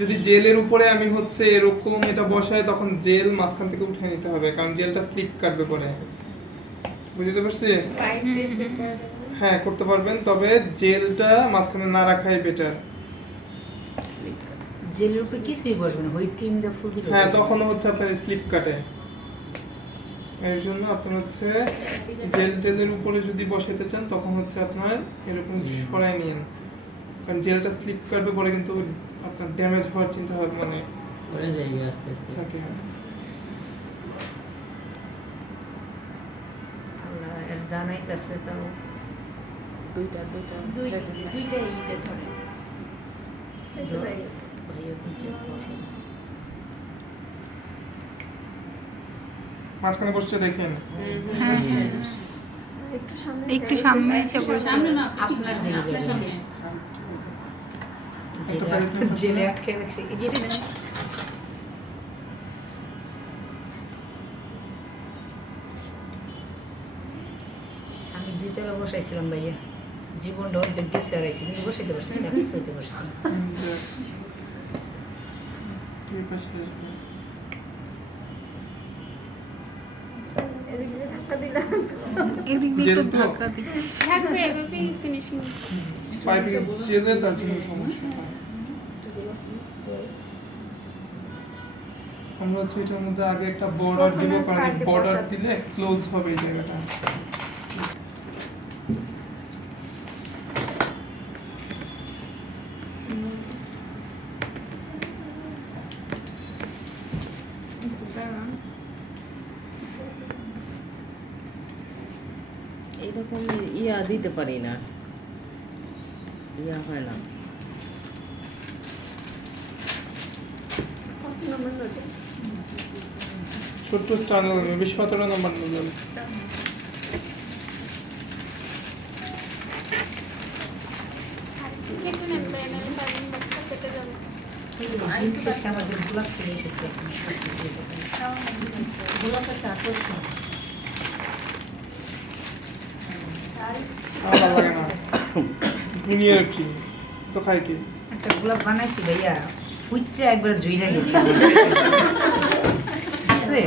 যদি জেলের উপরে আমি হচ্ছে এরকম এটা বসাই তখন জেল মাঝখান থেকে উঠে নিতে হবে, কারণ জেলটা স্লিপ কাটবে পরে। বুঝতে পারছি? হ্যাঁ করতে পারবেন, তবে জেলটা মাঝখানে না রাখাই বেটার। জেলের উপরে কিছুই বসবে না, হুইপ ক্রিম দিয়ে ফুল দিলে হ্যাঁ তখনও হচ্ছে আপনার স্লিপ কাটে, এর জন্য আপনার হচ্ছে জেলের উপরে যদি বসাতে চান তখন হচ্ছে আপনার এরকম সরাই নিন, কারণ জেলটা স্লিপ কাটবে পরে কিন্তু আপনার ড্যামেজ হওয়ার চিন্তা হবে মানে পড়ে যায় আস্তে আস্তে থাকে। আল্লাহ এর জানাইতেছে তাও দুইটাই ইতে ধরে ভাইয়া বুঝে বসো। মাঝখানে বসছে দেখেন। হ্যাঁ হ্যাঁ একটু সামনে এসে বসে। সামনে না আপনার দিকে আপনার যাবে। সামনে জেলে আটকে রাখছে এই যেটা না আমি দ্বিতীয় বসাইছিলাম ভাইয়া, জীবনটা অর্ধেক গেছে আর আইসি, কিন্তু বসাইতে পারছি, সাকসেস হইতে পারছি। এই পাশে আসবে। এদিক দিয়ে জেল একটু তো? ধাক্কা দিই। থাকবে এভাবেই ফিনিশিং পাইপে জেলে তার জন্য সমস্যা হয়। আমরা হচ্ছে এটার মধ্যে আগে একটা বর্ডার দিব, কারণ বর্ডার দিলে ক্লোজ হবে এই জায়গাটা। এরকম ইয়া দিতে পারি না, ইয়া হয় না। ছোট্ট স্টার নেবে 17 নম্বর নেবেন। একটু নেন ভাই নাহলে পারবেন বাচ্চা কেটে যাবে দিন শেষে আমাদের গোলাপ ফিরে এসেছে এখন। গোলাপের আকর্ষণ আমার ভালো লাগে না দুনিয়ার কি তো খাই কি। একটা গোলাপ বানাইছি ভাইয়া, ফুটটা একবার জুইরা গেছে। বুঝছে?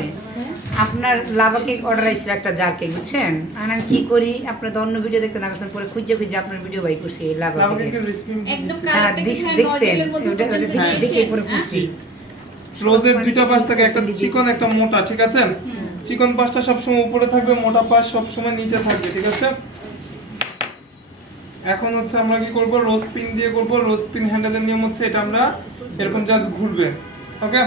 আপনার লাভা কেক অর্ডার আইছিল একটা জার কেক, বুঝছেন? আর আমি কি করি, আপনার তো অন্য ভিডিও দেখতে না গেছেন, পরে খুঁজে খুঁজে আপনার ভিডিও বাই করছি এই লাভা আমাকে কেকের। একটু রেসিপি একদম হ্যাঁ দেখছেন, ওটা দেখে পরে করছি। রোজের দুইটা পাশ থাকে, একটা চিকন একটা মোটা, ঠিক আছে? চিকন পাশটা সবসময় উপরে থাকবে, মোটা পাশ সবসময় নিচে থাকবে, ঠিক আছে? এখন হচ্ছে আমরা কি করব, রোজ পিন দিয়ে করব। রোজ পিন হ্যান্ডেলের নিয়ম হচ্ছে এটা আমরা এরকম জাস্ট ঘুরবে, ওকে?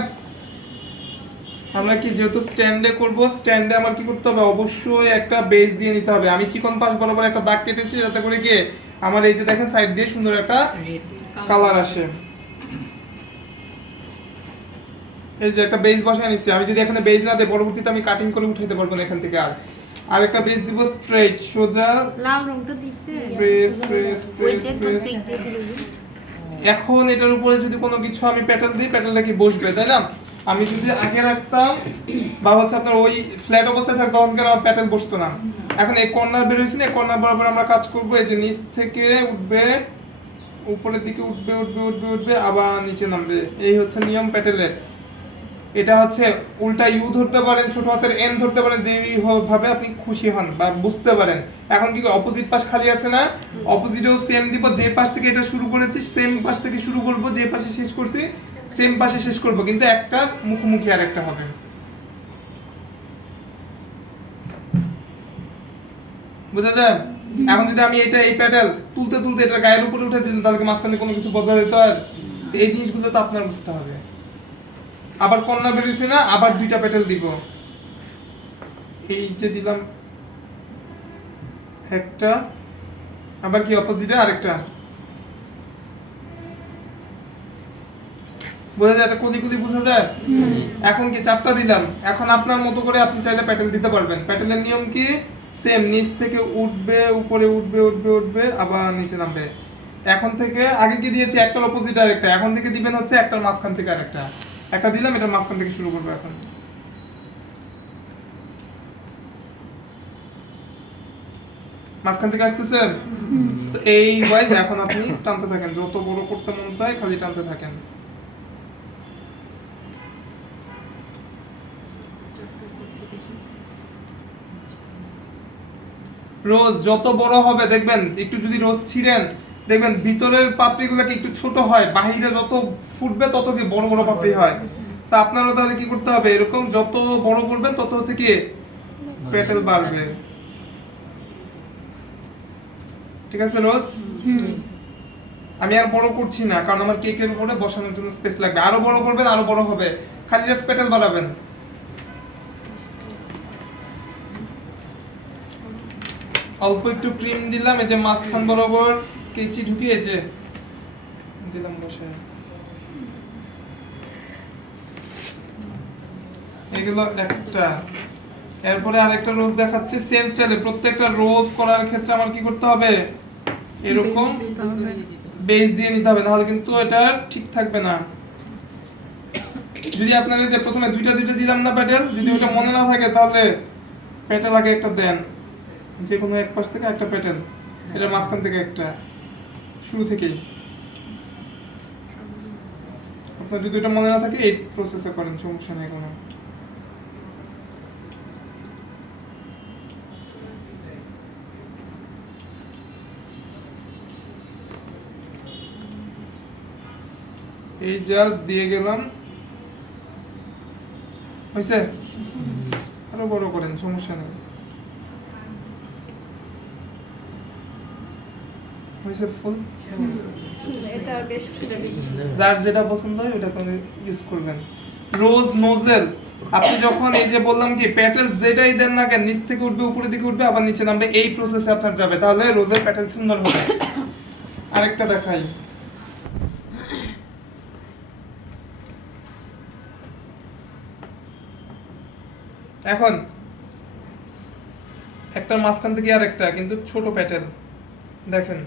আমরা কি যেহেতু স্ট্যান্ডে করব, স্ট্যান্ডে আমার কি করতে হবে, অবশ্যই একটা বেস দিয়ে নিতে হবে। আমি চিকন পাশ বরাবর একটা দাগ কেটেছি যাতে করে কি আমার এই যে দেখেন সাইড দিয়ে সুন্দর একটা কালার আসে। এই যে একটা বেস বসায় নিচ্ছি, আমি যদি এখানে বেস না দেই পরবর্তীতে আমি কাটিং করে উঠাইতে পারবো না এখান থেকে। আর একটা বেস দিব স্ট্রেট সোজা, লাল রংটা দিতে প্রেস প্রেস প্রেস প্রেস। এখন এটার উপরে যদি কোনো কিছু আমি প্যাটেল দিই, প্যাটেলটা কি বসবে, তাই না? আমি যদি আগে রাখতাম বা হচ্ছে আপনার ওই ফ্ল্যাট অবস্থায় থাকতো তখন কেন প্যাটেল বসতো না। এখন এই কর্নার বের হয়েছে না, কর্নার বরাবর আমরা কাজ করব। এই যে নিচ থেকে উঠবে, উপরের দিকে উঠবে উঠবে উঠবে উঠবে আবার নিচে নামবে, এই হচ্ছে নিয়ম প্যাটেলের। এটা হচ্ছে উল্টা ইউ ধরতে পারেন, ছোট হাতের এন ধরতে পারেন, যেই ভাবে আপনি খুশি হন বা বুঝতে পারেন। এখন কি অপোজিট পাশ খালি আছে না, অপোজিটেও সেম দিব। যে পাশ থেকে এটা শুরু করেছি সেম পাশ থেকে শুরু করব, যে পাশে শেষ করছি সেম পাশে শেষ করব, কিন্তু একটা মুখোমুখি আর একটা হবে। বুঝা যায়? এখন যদি আমি এটা এই প্যাটেল তুলতে তুলতে এটা গায়ের উপরে উঠে দিতাম তাহলে কি মাঝখানে কোনো কিছু বোঝা যেত? আর এই জিনিসগুলো তো আপনার বুঝতে হবে। আবার কর্নার বেরিয়েছে না, আবার দুইটা প্যাটেল দিব। এই যে দিলাম একটা, আবার কি অপোজিটে আরেকটা। বোঝা যায়? এটা কলি কলি বোঝা যায়? এখন কি চারটা দিলাম, এখন আপনার মতো করে আপনি চাইলে প্যাটেল দিতে পারবেন। প্যাটেলের নিয়ম কি সেম, নিচ থেকে উঠবে উপরে উঠবে উঠবে উঠবে আবার নিচে নামবে। এখন থেকে আগে কি দিয়েছি একটার অপোজিট আরেকটা, এখন থেকে দিবেন হচ্ছে একটার মাঝখান থেকে আরেকটা। একটা দিলাম, এটার মাঝখান থেকে শুরু করবো। এখন মাঝখান থেকে আসতেছে এই ওয়াইজ এখন আপনি টানতে থাকেন, যত বড় করতে মন চায় খালি টানতে থাকেন। রোজ যত বড় হবে দেখবেন, একটু যদি রোজ ছিঁড়েন দেখবেন ভিতরের পাপড়িগুলোকে একটু ছোট হয়, বাহিরে যত ফুটবে তত কি বড় বড় পাপড়ি হয়। তো আপনারও তাহলে কি করতে হবে, এরকম যত বড় করবেন তত হচ্ছে কি পেটাল বাড়বে। ঠিক আছে রোজ? আমি আর বড় করছি না, কারণ আমার কেকের উপরে বসানোর জন্য স্পেস লাগবে। আরো বড় করবেন, আরো বড় হবে, খালি জাস্ট পেটাল বাড়াবেন। অল্প একটু ক্রিম দিলাম, এই যে মাঝখান বরাবর কেচি ঢুকিয়ে এই যে দিলাম বসায়। এগুলো একটা। এরপরে আরেকটা রোজ দেখাচ্ছি সেম স্টাইলে। প্রত্যেকটা রোজ করার ক্ষেত্রে আমার কি করতে হবে, এরকম বেস দিয়ে নিতে হবে, নাহলে কিন্তু এটা ঠিক থাকবে না। যদি আপনার এই যে প্রথমে দুইটা দিলাম না প্যাটেল, যদি ওটা মনে না থাকে তাহলে প্যাটেল আগে একটা দেন, যে কোনো এক পাশ থেকে একটা প্যাটেল, এটা মাঝখান থেকে একটা, শুরু থেকেই। আপনার যদি এটা মনে না থাকে এই প্রসেসে করেন, সমস্যা নেই কোনো। এই যা দিয়ে গেলাম, হয়েছে? আরো বড় করেন, সমস্যা নেই। হয়েছে ফুল? এটা বেশ যার যেটা পছন্দ হয় ওটা করে ইউজ করবেন। রোজ নোজেল আপনি যখন এই যে বললাম কি প্যাটেল যেটাই দেন না কেন নিচ থেকে উঠবে উপরের দিকে উঠবে আবার নিচে নামবে, এই প্রসেসে আপনার যাবে, তাহলে রোজের প্যাটেল সুন্দর হবে। আরেকটা দেখাই। এখন একটা মাঝখান থেকে আরেকটা, কিন্তু ছোট প্যাটেল দেখেন,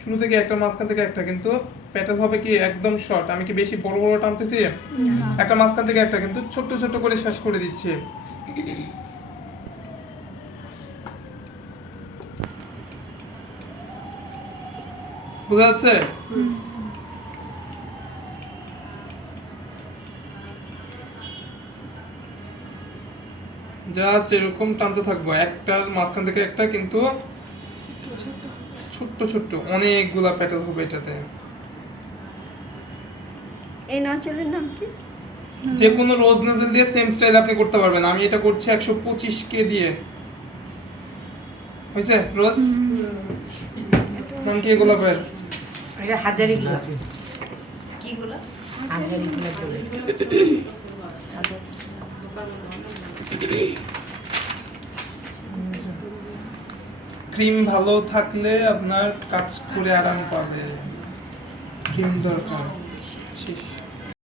শুরু থেকে একটা মাঝখান থেকে একটা, কিন্তু প্যাটেল হবে কি একদম শর্ট। আমি কি বেশি বড় বড় টানতেছি? একটা মাঝখান থেকে একটা, কিন্তু ছোট ছোট করে শেষ করে দিচ্ছি। বুঝা যাচ্ছে? জাস্ট এরকম টানতে থাকবো, একটার মাঝখান থেকে একটা, কিন্তু ছোট্ট ছোট্ট অনেকগুলা প্যাটেল হবে এটাতে। এই নাচের নাম কি? যে কোনো রোজ নজল দিয়ে সেম স্টাইল আপনি করতে পারবেন। আমি এটা করছি 125K দিয়ে। হয়েছে রোজ? নাম কি গোলাপের? এটা হাজারি গোলাপ। কি গোলাপ? হাজারি গোলাপ বলে। ক্রিম ভালো থাকলে আপনার কাজ করে আরাম পাবে। ক্রিম দরকার। শেষ।